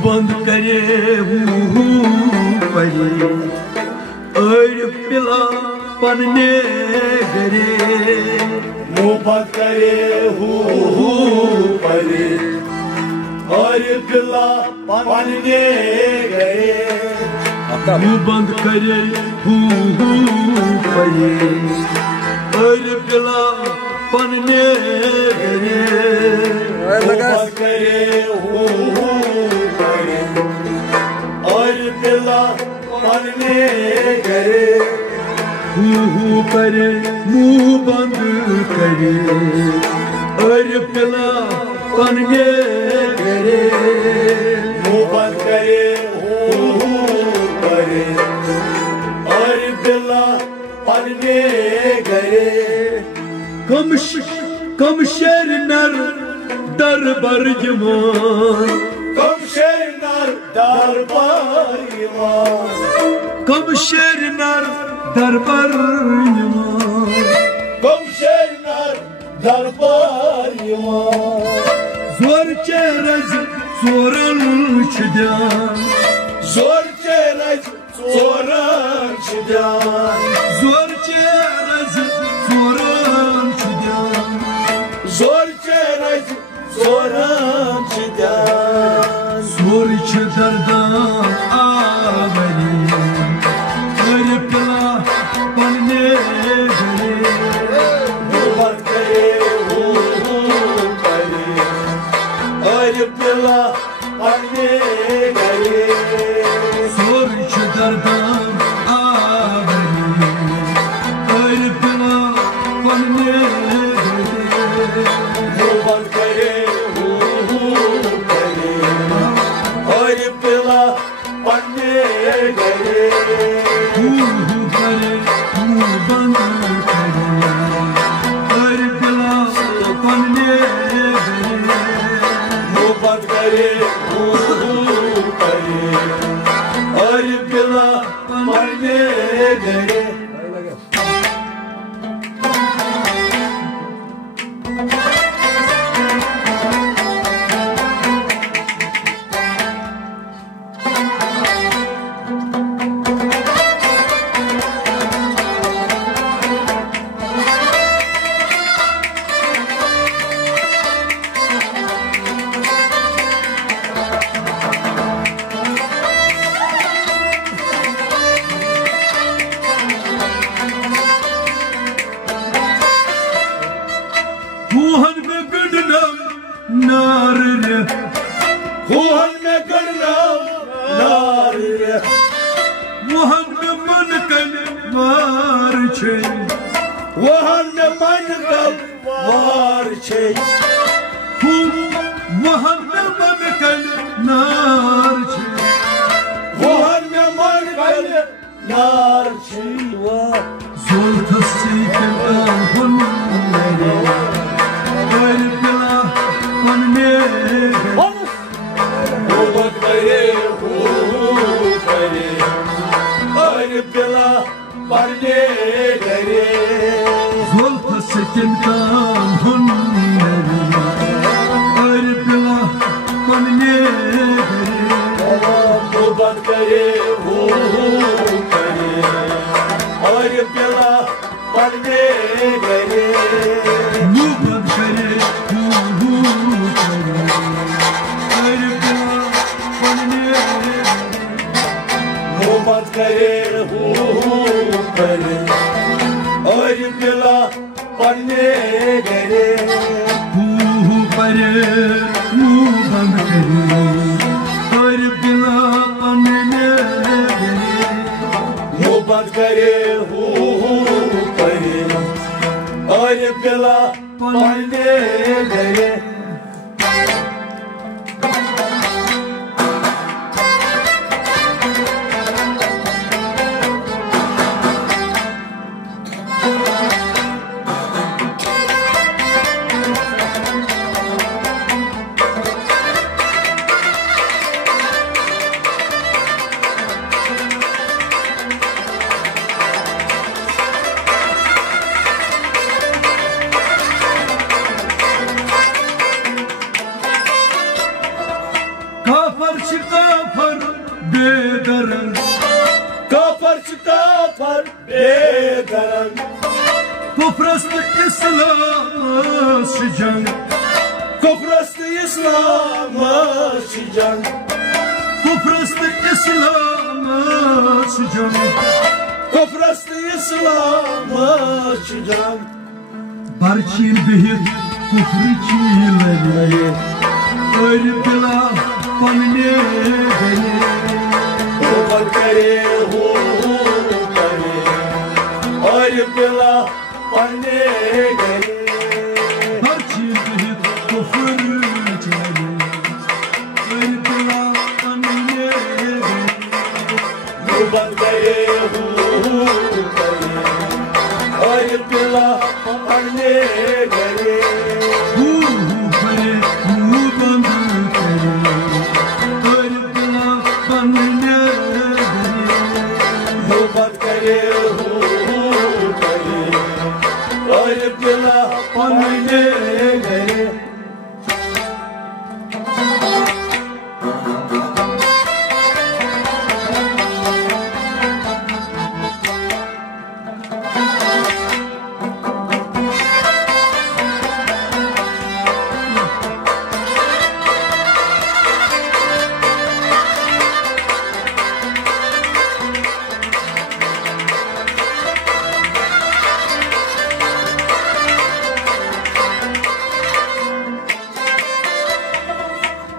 बंद करे परे और पिला पन्ने गरे मुँह बंद करे परे और पिला पन्ने गरे मुँह बंद करे परे और पिला पन्ने गरे बंद करे और पिला पन्ने गरे करे मुँह बंद करे और पिला पन्ने गरे मुँह बंद करे और पिला पन्ने गरे कम शेर नर दरबार जमान कम शेर नर दरबार जमान कम शेर नर दरबार जमान कम शेर नर दरबार जमान जोर चेरज जोरन छुद्यान जोर चेरज जोरन छुद्यान जोर चेरज जोरन छुद्यान जोर चेरज जोरन छुद्यान जोर छ दर्दान आवरी और पिला पन्ने गरे मुँह करे और पिला पन्ने गरे जोर छ दर्दान आवरी और पिला पन्ने गरे मुँह करे और पिला पन्ने गरे करे मुँह बंद करे और पिला पन्ने गरे मुँह बंद करे और पिला पन्ने गरे हुहन में गड़नम नार रे हुहन में गड़नम नार रे वहन में मन कल मार छे वहन में मन कल मार छे वहन में मन कल नार छे वहन में मन कल नार छे जोल थसी के हुन मेरे और पिला पन्ने मुँह करे और पिला पन्ने गरे जोल थसी के हुन मेरे और पिला पन्ने मुँह करे और पिला पन्ने गरे मुँह बंद करे और पिला पन्ने मुँह बंद करे और पिला पन्ने गरे परे मुँह बंद करे और पिला पन्ने मुँह बंद करे और पिला पन्ने गरे Kafar çıkafar bedaran Kafar çıkafar bedaran Kufrastı İslam'a sıcan Kufrastı İslam'a sıcan Kufrastı İslam'a sıcan Kufrastı İslam'a sıcan Barçil bihir kufri çiğleri Öyle bila panne beni Hu करे और पिला पाने गए Barçil bihir kufri çiğleri Öyle bila panne beni Hu करे और पिला पाने गए Hu pare hu bandı kare Öyle bila panne beni Hu करे और पिला पाने गए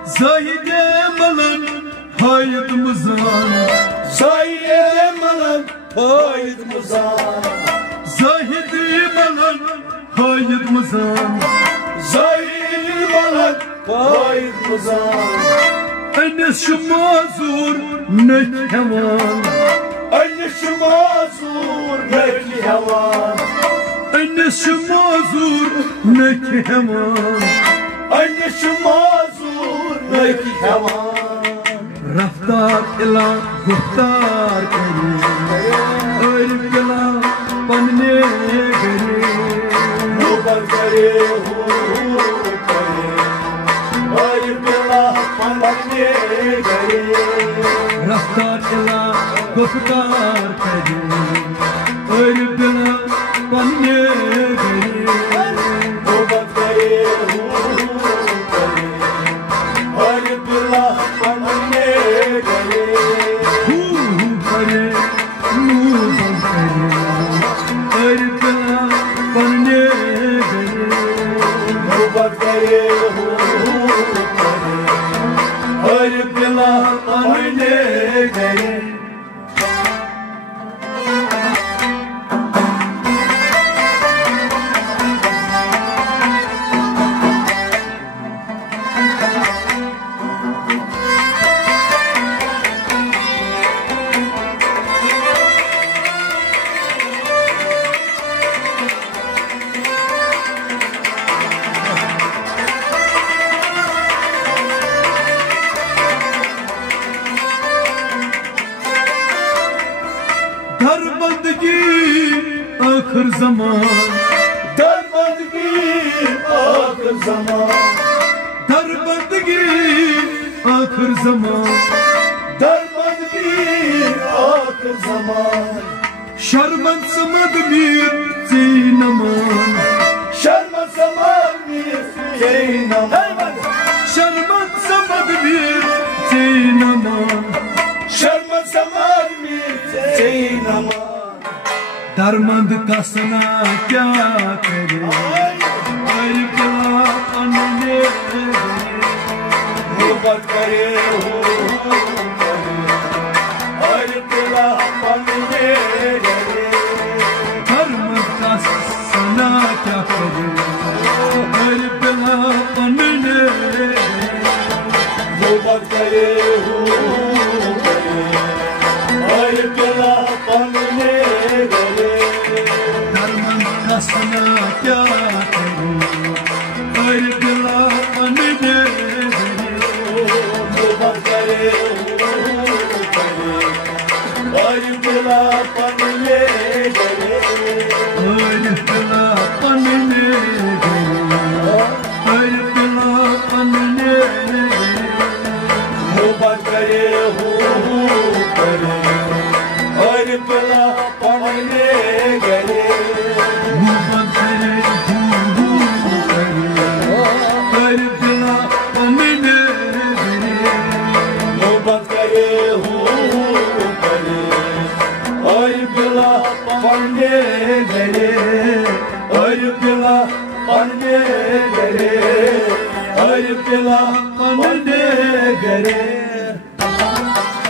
Zahide malan haydımızan Sahiye malan haydımızan Zahide malan haydımızan Sahiye malan haydımızan Enes şu mazur ne keman Anne şu mazur nekli hevan Enes şu mazur ne keman Anne şu mazur nekli hevan Raftar ila guftar kari Öyle bila panne gari Nubar करे और पिला पाने गए Raftar ila guftar kari Öyle bila panne gari Nubar करे और पिला पाने गए Hu pare nu ban kare Öyle bila panne gari Nubar करे और पिला पाने गए Darbandagi akhir zaman दरबंदगी आखिर ज़मान Darbandagi akhir zaman दरबंदगी आखिर ज़मान Şarman samad mir zinaman शर्म ज़मान में Jainam Şarman samad mir zinaman शर्म ज़मान में Jainam Darmand kasna kya kare Ay bila anne मुबर करे और पिला पाने गए Darmand kasna kya kare Ay bila anne मुबर करे और पिला पाने गए Darman kasna kya kare Ay bila anne मुबर करे और पिला पाने गए Ay bila anne Ay bila anne मोहब्बत करे करे और पिला पढ़ने गए मोहब्बत करे और पिला पढ़ने गए मोहब्बत करे और पिला पढ़ने गए और पिला पढ़ने गए और पिला पढ़ने गए